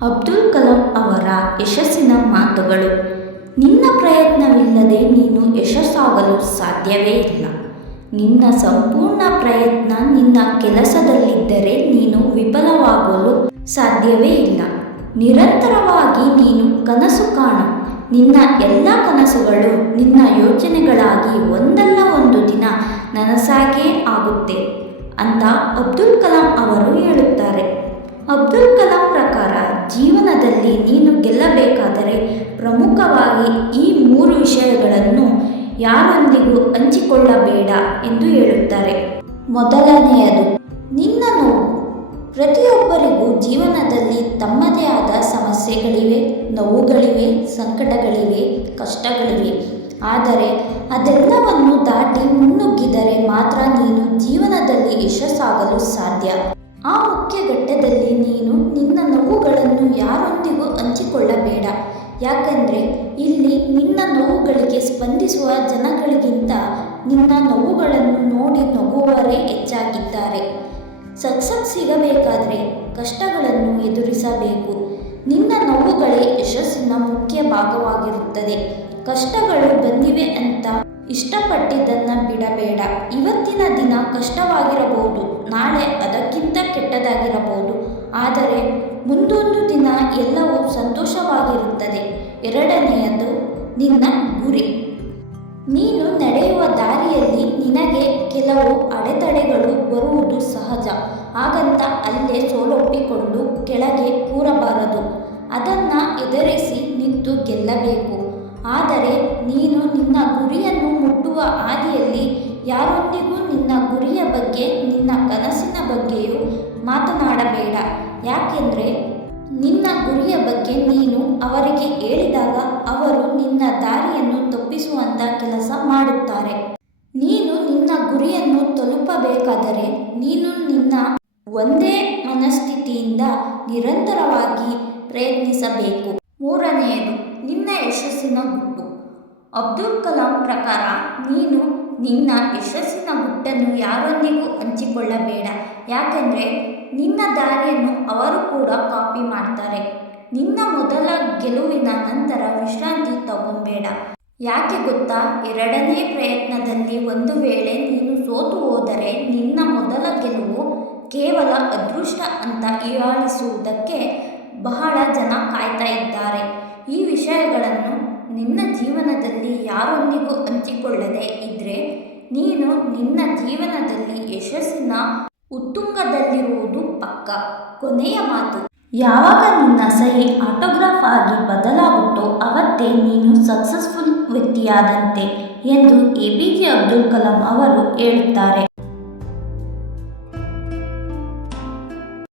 ಅಬ್ದುಲ್ ಕಲಾಂ ಅವರ ಯಶಸ್ಸಿನ ಮಾತುಗಳು. ನಿನ್ನ ಪ್ರಯತ್ನವಿಲ್ಲದೆ ನೀನು ಯಶಸ್ಸಾಗಲು ಸಾಧ್ಯವೇ ಇಲ್ಲ. ನಿನ್ನ ಸಂಪೂರ್ಣ ಪ್ರಯತ್ನ ನಿನ್ನ ಕೆಲಸದಲ್ಲಿದ್ದರೆ ನೀನು ವಿಫಲವಾಗಲು ಸಾಧ್ಯವೇ ಇಲ್ಲ. ನಿರಂತರವಾಗಿ ನೀನು ಕನಸು ಕಾಣು. ನಿನ್ನ ಎಲ್ಲ ಕನಸುಗಳು ನಿನ್ನ ಯೋಚನೆಗಳಾಗಿ ಒಂದಲ್ಲ ಒಂದು ದಿನ ನನಸಾಗೇ ಆಗುತ್ತೆ ಅಂತ ಅಬ್ದುಲ್ ಕಲಾಂ ಅವರು ಹೇಳುತ್ತಾರೆ. ಅಬ್ದುಲ್ ಕಲಾಂ ಪ್ರಕಾರ ಜೀವನದಲ್ಲಿ ನೀನು ಗೆಲ್ಲಬೇಕಾದರೆ ಪ್ರಮುಖವಾಗಿ ಈ 3 ವಿಷಯಗಳನ್ನು ಯಾರೊಂದಿಗೂ ಹಂಚಿಕೊಳ್ಳಬೇಡ ಎಂದು ಹೇಳುತ್ತಾರೆ. ಮೊದಲನೆಯದು ನಿನ್ನ ನೋವು. ಪ್ರತಿಯೊಬ್ಬರಿಗೂ ಜೀವನದಲ್ಲಿ ತಮ್ಮದೇ ಆದ ಸಮಸ್ಯೆಗಳಿವೆ, ನೋವುಗಳಿವೆ, ಸಂಕಟಗಳಿವೆ, ಕಷ್ಟಗಳಿವೆ. ಆದರೆ ಅದೆಲ್ಲವನ್ನು ದಾಟಿ ಮುನ್ನುಗ್ಗಿದರೆ ಮಾತ್ರ ನೀನು ಜೀವನದಲ್ಲಿ ಯಶಸ್ಸಾಗಲು ಸಾಧ್ಯ. ಆ ಮುಖ್ಯ ಘಟ್ಟದಲ್ಲಿ ನೀನು ನಿನ್ನ ನೋವುಗಳನ್ನು ಯಾರೊಂದಿಗೂ ಹಂಚಿಕೊಳ್ಳಬೇಡ. ಯಾಕಂದರೆ ಇಲ್ಲಿ ನಿನ್ನ ನೋವುಗಳಿಗೆ ಸ್ಪಂದಿಸುವ ಜನಗಳಿಗಿಂತ ನಿನ್ನ ನೋವುಗಳನ್ನು ನೋಡಿ ನಗುವವರೇ ಹೆಚ್ಚಾಗಿದ್ದಾರೆ. ಸಕ್ಸಸ್ ಸಿಗಬೇಕಾದ್ರೆ ಕಷ್ಟಗಳನ್ನು ಎದುರಿಸಬೇಕು. ನಿನ್ನ ನೋವುಗಳೇ ಯಶಸ್ಸಿನ ಮುಖ್ಯ ಭಾಗವಾಗಿರುತ್ತದೆ. ಕಷ್ಟಗಳು ಬಂದಿವೆ ಅಂತ ಇಷ್ಟಪಟ್ಟಿದ್ದನ್ನು ಬಿಡಬೇಡ. ಇವತ್ತಿನ ದಿನ ಕಷ್ಟವಾಗಿರಬಹುದು, ನಾಳೆ ಅದಕ್ಕಿಂತ ಕೆಟ್ಟದಾಗಿರಬಹುದು. ಆದರೆ ಮುಂದೊಂದು ದಿನ ಎಲ್ಲವೂ ಸಂತೋಷವಾಗಿರುತ್ತದೆ. ಎರಡನೆಯದು ನಿನ್ನ ಗುರಿ. ನೀನು ನಡೆಯುವ ದಾರಿಯಲ್ಲಿ ನಿನಗೆ ಕೆಲವು ಅಡೆತಡೆಗಳು ಬರುವುದು ಸಹಜ. ಹಾಗಂತ ಅಲ್ಲೇ ಸೋಲೊಪ್ಪಿಕೊಂಡು ಕೆಳಗೆ ಕೂರಬಾರದು. ಅದನ್ನು ಎದುರಿಸಿ ನಿಂತು ಗೆಲ್ಲಬೇಕು. ಆದರೆ ನೀನು ನಿನ್ನ ಗುರಿಯನ್ನು ಮುಟ್ಟುವ ಹಾದಿಯಲ್ಲಿ ಯಾರೊಂದಿಗೂ ನಿನ್ನ ಗುರಿಯ ಬಗ್ಗೆ, ನಿನ್ನ ಕನಸಿನ ಬಗ್ಗೆಯೂ ಮಾತನಾಡಬೇಡ. ಯಾಕೆಂದರೆ ನಿನ್ನ ಗುರಿಯ ಬಗ್ಗೆ ನೀನು ಅವರಿಗೆ ಹೇಳಿದಾಗ ಅವರು ನಿನ್ನ ದಾರಿಯನ್ನು ತಪ್ಪಿಸುವಂಥ ಕೆಲಸ ಮಾಡುತ್ತಾರೆ. ನೀನು ನಿನ್ನ ಗುರಿಯನ್ನು ತಲುಪಬೇಕಾದರೆ ನೀನು ನಿನ್ನ ಒಂದೇ ಮನಸ್ಥಿತಿಯಿಂದ ನಿರಂತರವಾಗಿ ಪ್ರಯತ್ನಿಸಬೇಕು. ಮೂರನೆಯದು ನಿನ್ನ ಯಶಸ್ಸಿನ ಗುಟ್ಟು. ಅಬ್ದುಲ್ ಕಲಾಂ ಪ್ರಕಾರ ನೀನು ನಿನ್ನ ಯಶಸ್ಸಿನ ಗುಟ್ಟನ್ನು ಯಾರೊಂದಿಗೂ ಹಂಚಿಕೊಳ್ಳಬೇಡ. ಯಾಕೆಂದರೆ ನಿನ್ನ ದಾರಿಯನ್ನು ಅವರು ಕೂಡ ಕಾಪಿ ಮಾಡ್ತಾರೆ. ನಿನ್ನ ಮೊದಲ ಗೆಲುವಿನ ನಂತರ ವಿಶ್ರಾಂತಿ ತಗೊಬೇಡ. ಯಾಕೆ ಗೊತ್ತಾ? ಎರಡನೇ ಪ್ರಯತ್ನದಲ್ಲಿ ಒಂದು ವೇಳೆ ನೀನು ಸೋತು ಹೋದರೆ ನಿನ್ನ ಮೊದಲ ಗೆಲುವು ಕೇವಲ ಅದೃಷ್ಟ ಅಂತ ಹೀಯಾಳಿಸುವುದಕ್ಕೆ ಬಹಳ ಜನ ಕಾಯ್ತಾ ಇದ್ದಾರೆ. ಈ ವಿಷಯಗಳನ್ನು ನಿನ್ನ ಜೀವನದಲ್ಲಿ ಯಾರೊಂದಿಗೂ ಹಂಚಿಕೊಳ್ಳದೆ ಇದ್ದರೆ ನೀನು ನಿನ್ನ ಜೀವನದಲ್ಲಿ ಯಶಸ್ಸಿನ ಉತ್ತುಂಗದಲ್ಲಿರುವುದು ಪಕ್ಕ. ಕೊನೆಯ ಮಾತು. ಯಾವಾಗ ನಿನ್ನ ಸಹಿ ಆಟೋಗ್ರಾಫ್ ಆಗಿ ಬದಲಾಗುತ್ತೋ ಅವತ್ತೇ ನೀನು ಸಕ್ಸಸ್ಫುಲ್ ವ್ಯಕ್ತಿಯಾದಂತೆ ಎಂದು APJ ಅಬ್ದುಲ್ ಕಲಾಂ ಅವರು ಹೇಳುತ್ತಾರೆ.